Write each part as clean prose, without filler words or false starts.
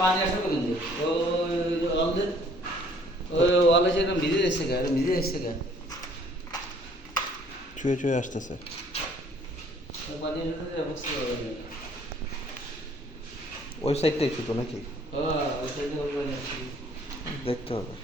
পানি আসবে কিন্তু ওই ওয়ালে সেরকম ভিজে যাচ্ছে গা, ভিজে যাচ্ছে গা। ছুঁয়ে ছুঁয়ে আসতেছে। পানি আসলে অবস্থা হবে না। ওই সাইডটাই ছোট নাকি? হ্যাঁ, ওই সাইডে ওই পানি আসছে। দেখতে হবে।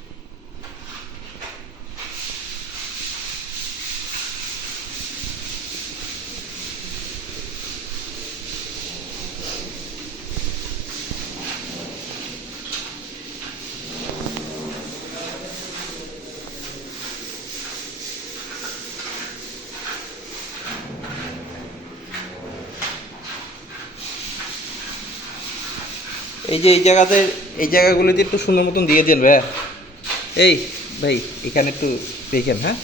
এই যে এই জায়গাগুলোতে একটু সুন্দর মতন দিয়ে দেন ভাই। এই ভাই এখানে একটু দেখেন, হ্যাঁ।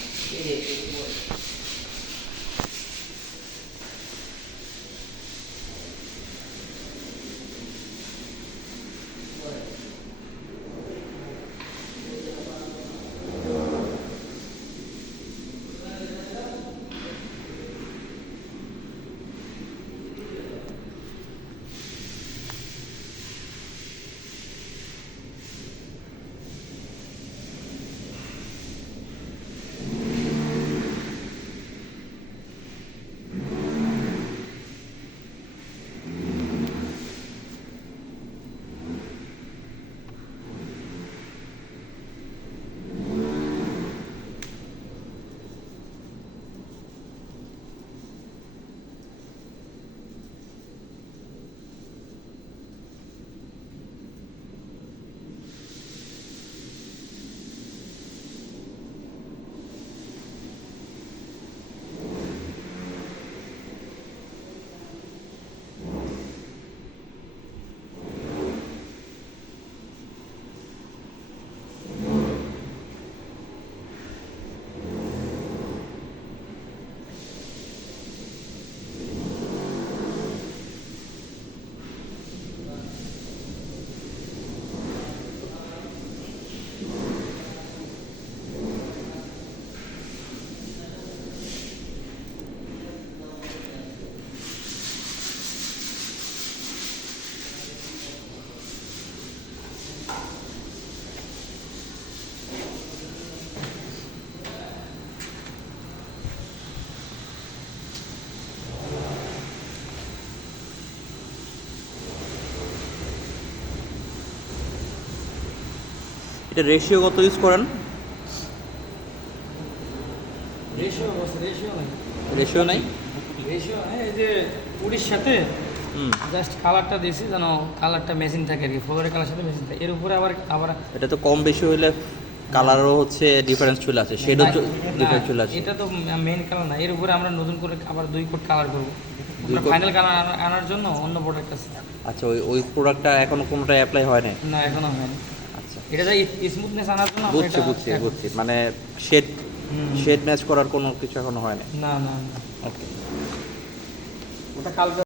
এটা রেশিও কত ইউজ করেন? রেশিও নাই। রেশিও এই যে পুরির সাথে জাস্ট কালারটা দিয়েছি যেন কালারটা ম্যাচিং থাকে আর কি, ফ্লোরের কালার সাথে ম্যাচিং থাকে। এর উপরে আবার আবার এটা তো কম বেশি হইলে কালারও হচ্ছে ডিফারেন্স চলে আসে, শেডও ডিফারেন্স চলে আসে। এটা তো মেইন কালার না, এর উপরে আমরা নতুন করে আবার 2 কোট কালার করবো। দুই আমরা কোট? ফাইনাল কালার আনার জন্য অন্য প্রোডাক্ট আছে। আচ্ছা, ওই প্রোডাক্টটা এখনো কোনোটা অ্যাপ্লাই হয় নাই? না, এখনো হয়নি। আচ্ছা, এটা যে স্মুথনেস আনার জন্য আমরা বুঝছি এটা বুঝছি এখন- বুঝছি, মানে শেড শেড ম্যাচ করার কোনো কিছু এখনো হয় নাই। না না না, ওকে। ওটা কালকে